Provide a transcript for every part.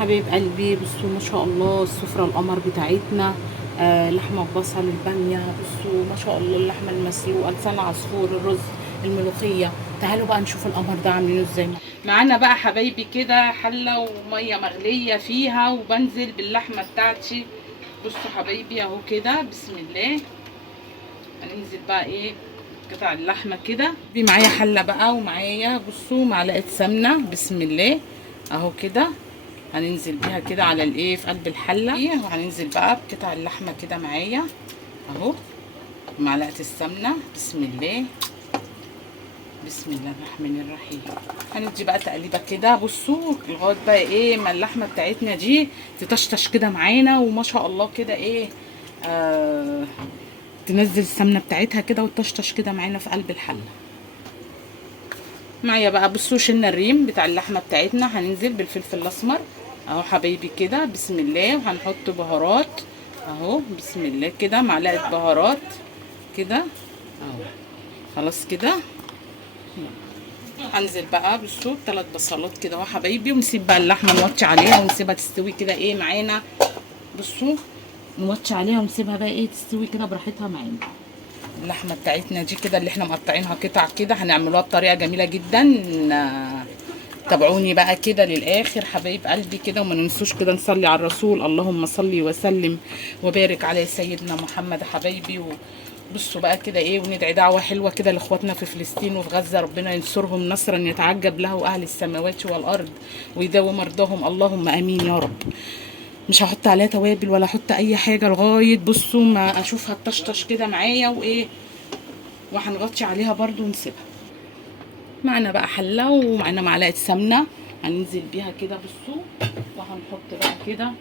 حبايب قلبي بصوا ما شاء الله السفرة القمر بتاعتنا. لحمة ببصل البامية، بصوا ما شاء الله اللحمة المسلوقة، لسان عصفور، الرز، الملوخية. تعالوا بقى نشوف القمر ده عاملينه ازاي. معانا بقى حبايبي كده حلة ومية مغلية فيها، وبنزل باللحمة بتاعتي. بصوا حبايبي اهو كده، بسم الله. هننزل بقى ايه قطع اللحمة كده. في معايا حلة بقى، ومعايا بصوا معلقة سمنة، بسم الله اهو كده. هننزل بيها كده على الايه في قلب الحله، وهننزل بقى بقطع اللحمه كده معايا اهو، معلقه السمنه، بسم الله. بسم الله الرحمن الرحيم. هندي بقى تقليبه كده بصوا لغايه بقى ايه ما اللحمه بتاعتنا دي تطشطش كده معانا، وما شاء الله كده ايه تنزل السمنه بتاعتها كده وتطشطش كده معانا في قلب الحله. معايا بقى بصوا شلنا الريم بتاع اللحمه بتاعتنا، هننزل بالفلفل الاسمر اهو حبايبي كده، بسم الله. وهنحط بهارات اهو، بسم الله كده، معلقه بهارات كده اهو، خلاص كده. هنزل بقى بصوا 3 بصلات كده اهو حبايبي، ونسيب بقى اللحمه نوطي عليها ونسيبها تستوي كده ايه معانا. بصوا نوطي عليها ونسيبها بقى ايه تستوي كده براحتها معانا. اللحمه بتاعتنا دي كده اللي احنا مقطعينها قطع كده هنعملوها بطريقه جميله جدا. تابعوني بقى كده للاخر حبايب قلبي كده، وما ننسوش كده نصلي على الرسول، اللهم صلي وسلم وبارك على سيدنا محمد حبايبي. بصوا بقى كده ايه، وندعي دعوه حلوه كده لاخواتنا في فلسطين وفي غزه، ربنا ينصرهم نصرا يتعجب له اهل السماوات والارض ويداوي مرضاهم، اللهم امين يا رب. مش هحط عليها توابل ولا احط اي حاجه لغايه بصوا ما اشوفها تطشطش كده معايا وايه، وهنغطي عليها برده ونسيبها. معنا بقى حله ومعنا معلقه سمنه هننزل بيها كده بصوا، وهنحط بقى كده اهو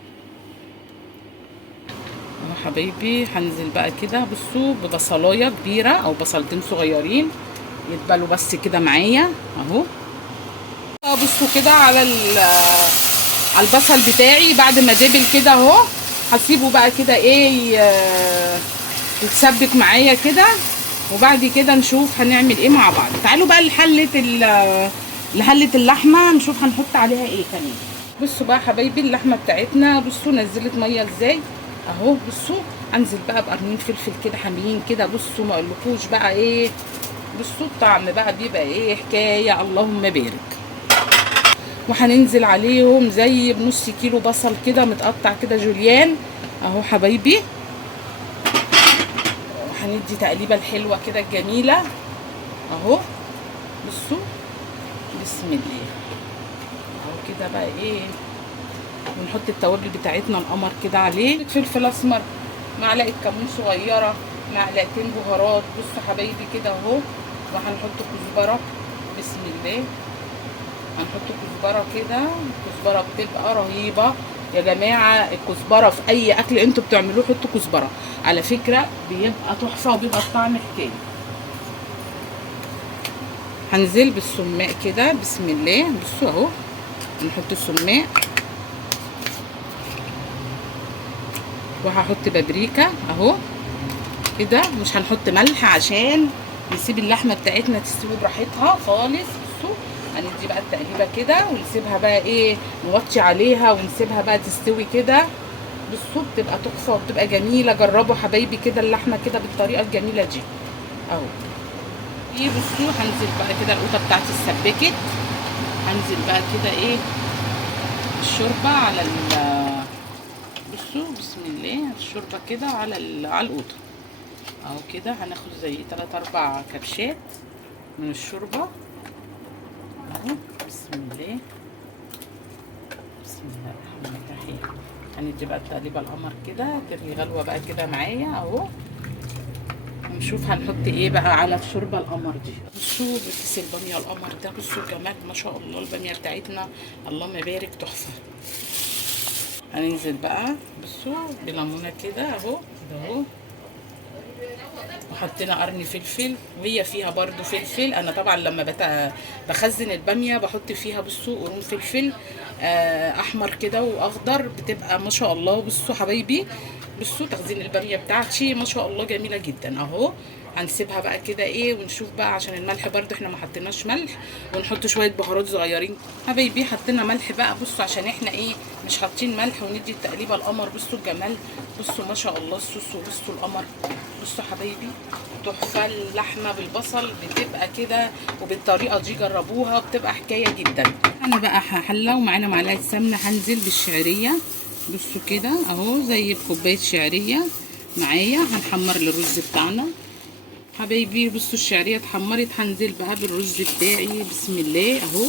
حبايبي. هنزل بقى كده بصوا ببصلايه كبيره او بصلتين صغيرين يتبلوا بس كده معايا اهو. بصوا كده على البصل بتاعي بعد ما دبل كده اهو، هسيبه بقى كده ايه يتسبك معايا كده، وبعد كده نشوف هنعمل ايه مع بعض. تعالوا بقى لحلة اللحمه نشوف هنحط عليها ايه كمان. بصوا بقى حبايبي اللحمه بتاعتنا بصوا نزلت ميه ازاي اهو. بصوا انزل بقى بقرنين فلفل كده حاميين كده، بصوا ما اقولكوش بقى ايه، بصوا الطعم بقى بيبقى ايه حكايه، اللهم بارك. وهننزل عليهم زي بنص كيلو بصل كده متقطع كده جوليان اهو حبايبي. وهندي تقليبه الحلوه كده الجميله اهو. بصوا بسم الله اهو كده بقى ايه، ونحط التوابل بتاعتنا القمر كده عليه، فلفل اسمر، معلقه كمون صغيره، معلقتين بهارات بصوا حبايبي كده اهو. وهنحط كزبره، بسم الله. هنحط كزبره كده، الكزبره بتبقى رهيبه يا جماعه. الكزبره في اي اكل انتوا بتعملوه حطوا كزبره على فكره، بيبقى تحفه وبيبقى الطعم حكايه. هنزل بالسماق كده، بسم الله. بصوا اهو نحط السماق، وهحط بابريكا اهو كده. مش هنحط ملح عشان نسيب اللحمه بتاعتنا تستوي براحتها خالص. بصوا هندي بقى التقليبه كده ونسيبها بقى ايه، نوطي عليها ونسيبها بقى تستوي كده. بصوا بتبقى تحفه وبتبقى جميله. جربوا حبايبي كده اللحمه كده بالطريقه الجميله دي اهو. ايه بصوا هنزل بقى كده القوطه بتاعتي اتسبكت، هنزل بقى كده ايه الشوربه على بصوا بسم الله الشوربه كده على القوطه اهو كده. هناخد زي 3 4 كبشات من الشوربه اهو، بسم الله. بسم الله الرحمن الرحيم. هندي بقى التقليبه القمر كده تغلي غلوه بقى كده معايا اهو، ونشوف هنحط ايه بقى على الشوربه القمر دي. بصوا بكيس الباميه القمر ده، بصوا الجمال ما شاء الله. الباميه بتاعتنا اللهم بارك تحفه. هننزل بقى بصوا بليمونه كده اهو كده اهو، وحطينا قرن فلفل وهي فيها برضو فلفل. انا طبعا لما بخزن الباميه بحط فيها بصوا قرون فلفل احمر كده واخضر، بتبقى ما شاء الله. بصوا حبايبي بصوا تخزين الباميه بتاعتي ما شاء الله جميله جدا اهو. هنسيبها بقى كده ايه ونشوف بقى، عشان الملح برده احنا ما حطيناش ملح، ونحط شويه بهارات صغيرين. حبايبي حطينا ملح بقى، بصوا عشان احنا ايه مش حاطين ملح، وندي التقليبه القمر. بصوا الجمال، بصوا ما شاء الله الصوص، وبصوا القمر. بصوا حبايبي تحفه. اللحمه بالبصل بتبقى كده، وبالطريقه دي جربوها بتبقى حكايه جدا. انا بقى حله ومعانا معلقه سمنه، هنزل بالشعريه. بصوا كده اهو زي بكوبايه شعريه معايا. هنحمر الرز بتاعنا حبايبي. بصوا الشعريه اتحمرت، هنزل بقى بالرز بتاعي. بسم الله اهو.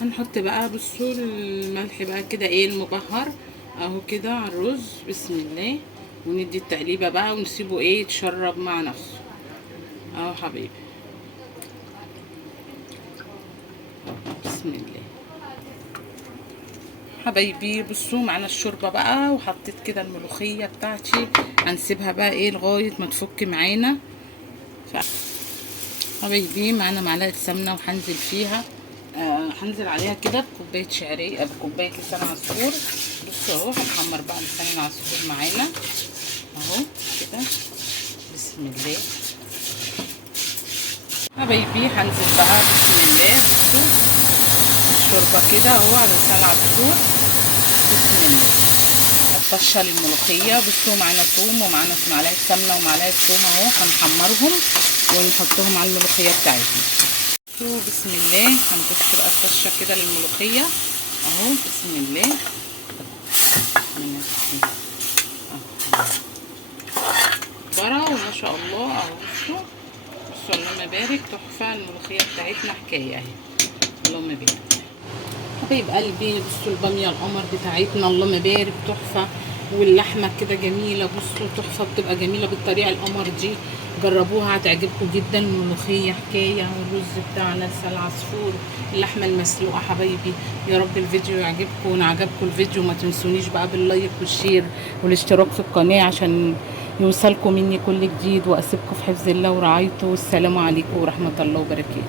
هنحط بقى بصوا الملح بقى كده ايه المبهر اهو كده على الرز. بسم الله. وندي التقليبه بقى ونسيبه ايه يتشرب مع نفسه اهو حبايبي. بسم الله حبايبي. بصوا معانا الشوربه بقى، وحطيت كده الملوخيه بتاعتي. هنسيبها بقى ايه لغايه ما تفك معانا حبايبي. معانا معلقه سمنه وهنزل فيها هنزل عليها كده بكوبايه شعريه، بكوبايه لسان عصفور. بصوا اهو هنحمر بقى لسان العصفور معانا اهو كده. بسم الله حبايبي. هنزل بقى بسم الله. بصوا الشوربه كده اهو على لسان العصفور. بسم الله. هتطشر الملوخيه. بصوا معانا ثوم ومعانا معلقه سمنه ومعلقه ثوم اهو، هنحمرهم ونحطهم على الملوخيه بتاعتنا. بسم الله. هنطش بقى الطشه كده للملوخيه اهو. بسم الله. برا وما شاء الله اهو. بصوا اللهم بارك. تحفه الملوخيه بتاعتنا حكايه اهي. اللهم بارك حبايب قلبي. بصوا الباميه القمر بتاعتنا اللهم بارك تحفه. واللحمه كده جميله. بصوا تحفه، بتبقى جميله بالطريقه القمر دي. جربوها هتعجبكم جدا. الملوخيه حكايه، والرز بتاعنا لسان العصفور، اللحمه المسلوقه حبايبي. يا رب الفيديو يعجبكم. وان عجبكم الفيديو ما تنسونيش بقى باللايك والشير والاشتراك في القناه عشان يوصلكم مني كل جديد. واسيبكم في حفظ الله ورعايته. والسلام عليكم ورحمه الله وبركاته.